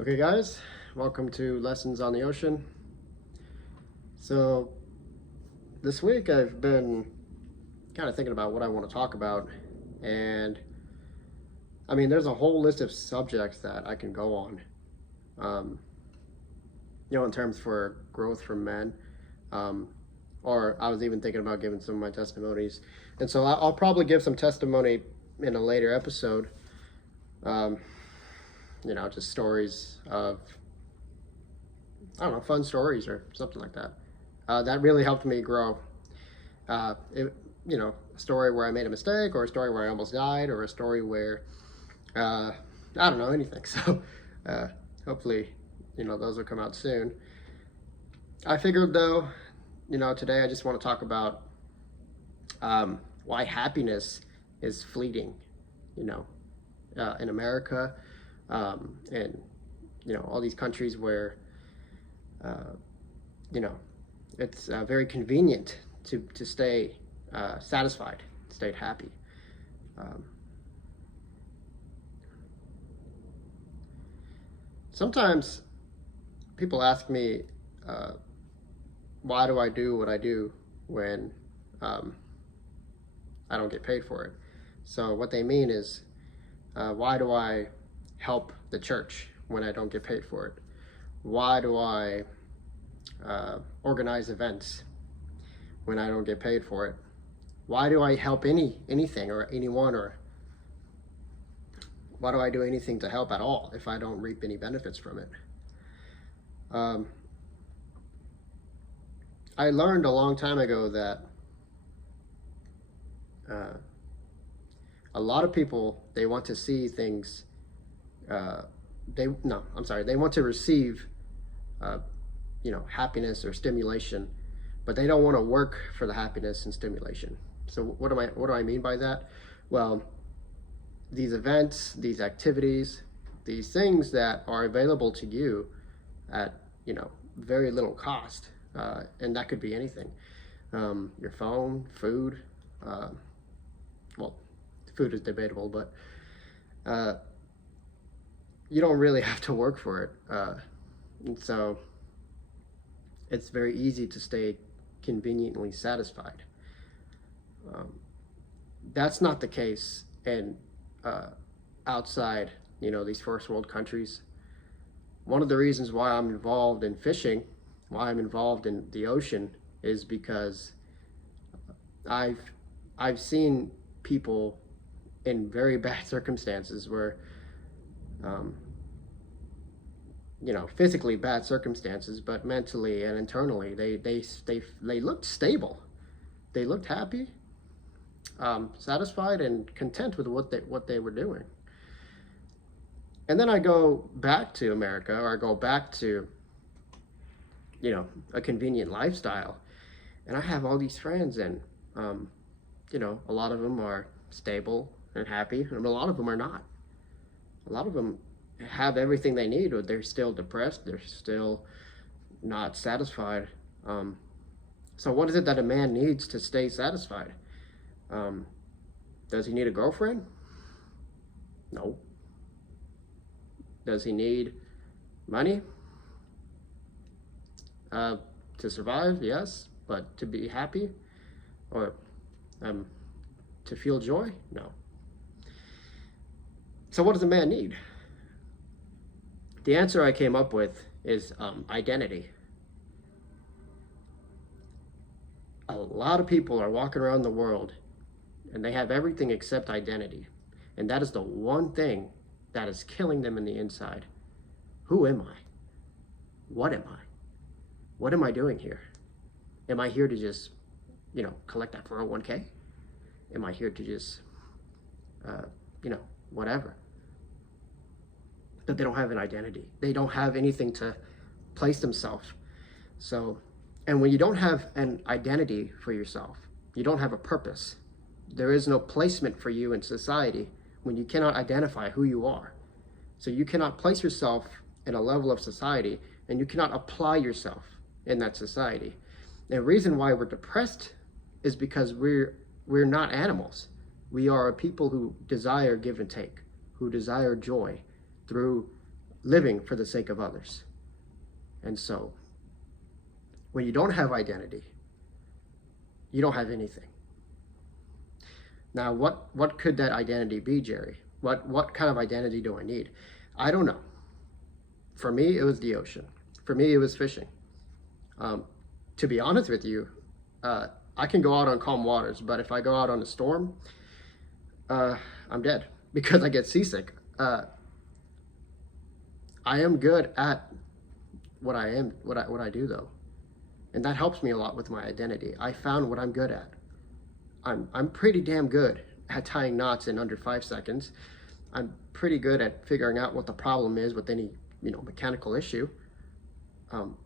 Okay guys, welcome to Lessons on the Ocean. So this week I've been kind of thinking about what I want to talk about, and I mean there's a whole list of subjects that I can go on, um, in terms for growth for men, um, or I was even thinking about giving some of my testimonies, and so I'll probably give some testimony in a later episode, um, just stories of, I don't know, fun stories or something like that. That really helped me grow. It, a story where I made a mistake, or a story where I almost died, or a story where I don't know, anything. So hopefully, those will come out soon. I figured though, today I just want to talk about why happiness is fleeting. In America, and all these countries where uh, you know it's very convenient to stay satisfied, stay happy. Um, Sometimes people ask me, uh, why do I do what I do when um, I don't get paid for it? So what they mean is, why do I help the church when I don't get paid for it? Why do I organize events when I don't get paid for it? Why do I help anything or anyone, or why do I do anything to help at all if I don't reap any benefits from it? Um, I learned a long time ago that uh, a lot of people, they want to see things. They want to receive, uh, happiness or stimulation, but they don't want to work for the happiness and stimulation. So what do I mean by that? Well, these events, these activities, these things that are available to you at very little cost, and that could be anything. Your phone, food. Uh, well, food is debatable, but you don't really have to work for it, and so it's very easy to stay conveniently satisfied. Um, that's not the case in outside, these first world countries. One of the reasons why I'm involved in fishing, why I'm involved in the ocean, is because I've I've seen people in very bad circumstances where, um, physically bad circumstances, but mentally and internally, they looked stable, they looked happy, satisfied, and content with what they were doing. And then I go back to America, or I go back to a convenient lifestyle, and I have all these friends, and a lot of them are stable and happy, and a lot of them are not. A lot of them have everything they need, but they're still depressed. They're still not satisfied. So what is it that a man needs to stay satisfied? Um, does he need a girlfriend? No. Does he need money to survive? Yes. But to be happy, or to feel joy? No. So what does a man need? The answer I came up with is identity. A lot of people are walking around the world and they have everything except identity. And that is the one thing that is killing them in the inside. Who am I? What am I? What am I doing here? Am I here to just, collect that 401k? Am I here to just, whatever? But they don't have an identity. They don't have anything to place themselves. So, and when you don't have an identity for yourself, you don't have a purpose. There is no placement for you in society when you cannot identify who you are. So you cannot place yourself in a level of society, and you cannot apply yourself in that society. And the reason why we're depressed is because we're not animals. We are a people who desire give and take, who desire joy through living for the sake of others. And so when you don't have identity, you don't have anything. Now, what could that identity be, Jerry? What kind of identity do I need? I don't know. For me, it was the ocean. For me, it was fishing. To be honest with you, I can go out on calm waters, but if I go out on a storm, I'm dead because I get seasick. I am good at what I do though, and that helps me a lot with my identity. I found what I'm good at. I'm pretty damn good at tying knots in under 5 seconds. I'm pretty good at figuring out what the problem is with any mechanical issue. I'm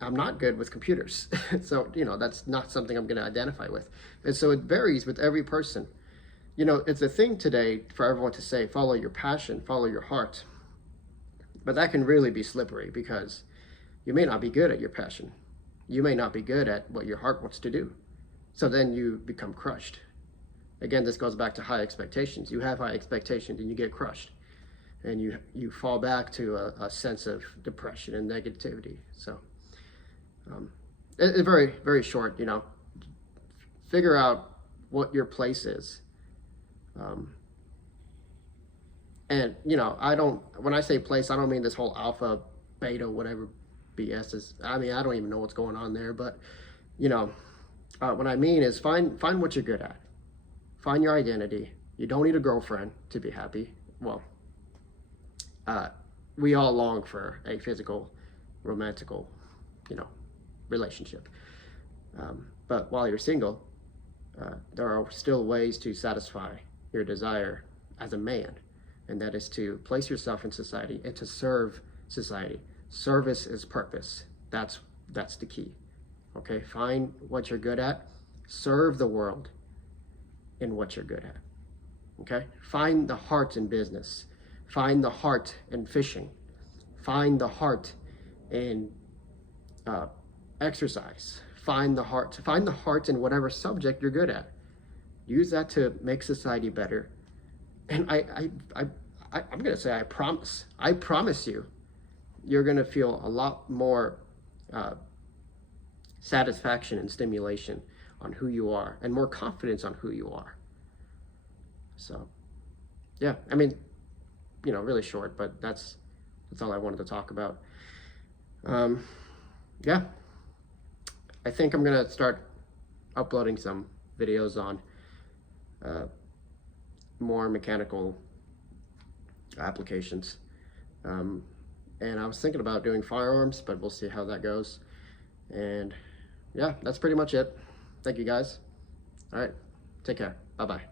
not good with computers. So, that's not something I'm going to identify with. And so it varies with every person. It's a thing today for everyone to say, follow your passion, follow your heart. But that can really be slippery because you may not be good at your passion. You may not be good at what your heart wants to do. So then you become crushed. Again, this goes back to high expectations. You have high expectations and you get crushed. And you fall back to a sense of depression and negativity. So it's very, very short, figure out what your place is. And when I say place, I don't mean this whole alpha, beta, whatever BS is. I don't even know what's going on there, but what I mean is find what you're good at. Find your identity. You don't need a girlfriend to be happy. Well, we all long for a physical, romantical, relationship. But while you're single, there are still ways to satisfy your desire as a man, and that is to place yourself in society and to serve society. Service is purpose. That's the key. Okay, find what you're good at. Serve the world in what you're good at. Okay, find the heart in business. Find the heart in fishing. Find the heart in exercise. Find the heart in whatever subject you're good at. Use that to make society better. And I'm gonna say I promise you, you're gonna feel a lot more satisfaction and stimulation on who you are, and more confidence on who you are. So, yeah, really short, but that's all I wanted to talk about. Yeah, I think I'm gonna start uploading some videos on more mechanical applications. And I was thinking about doing firearms, but we'll see how that goes. And yeah, that's pretty much it. Thank you guys. All right, take care. Bye-bye.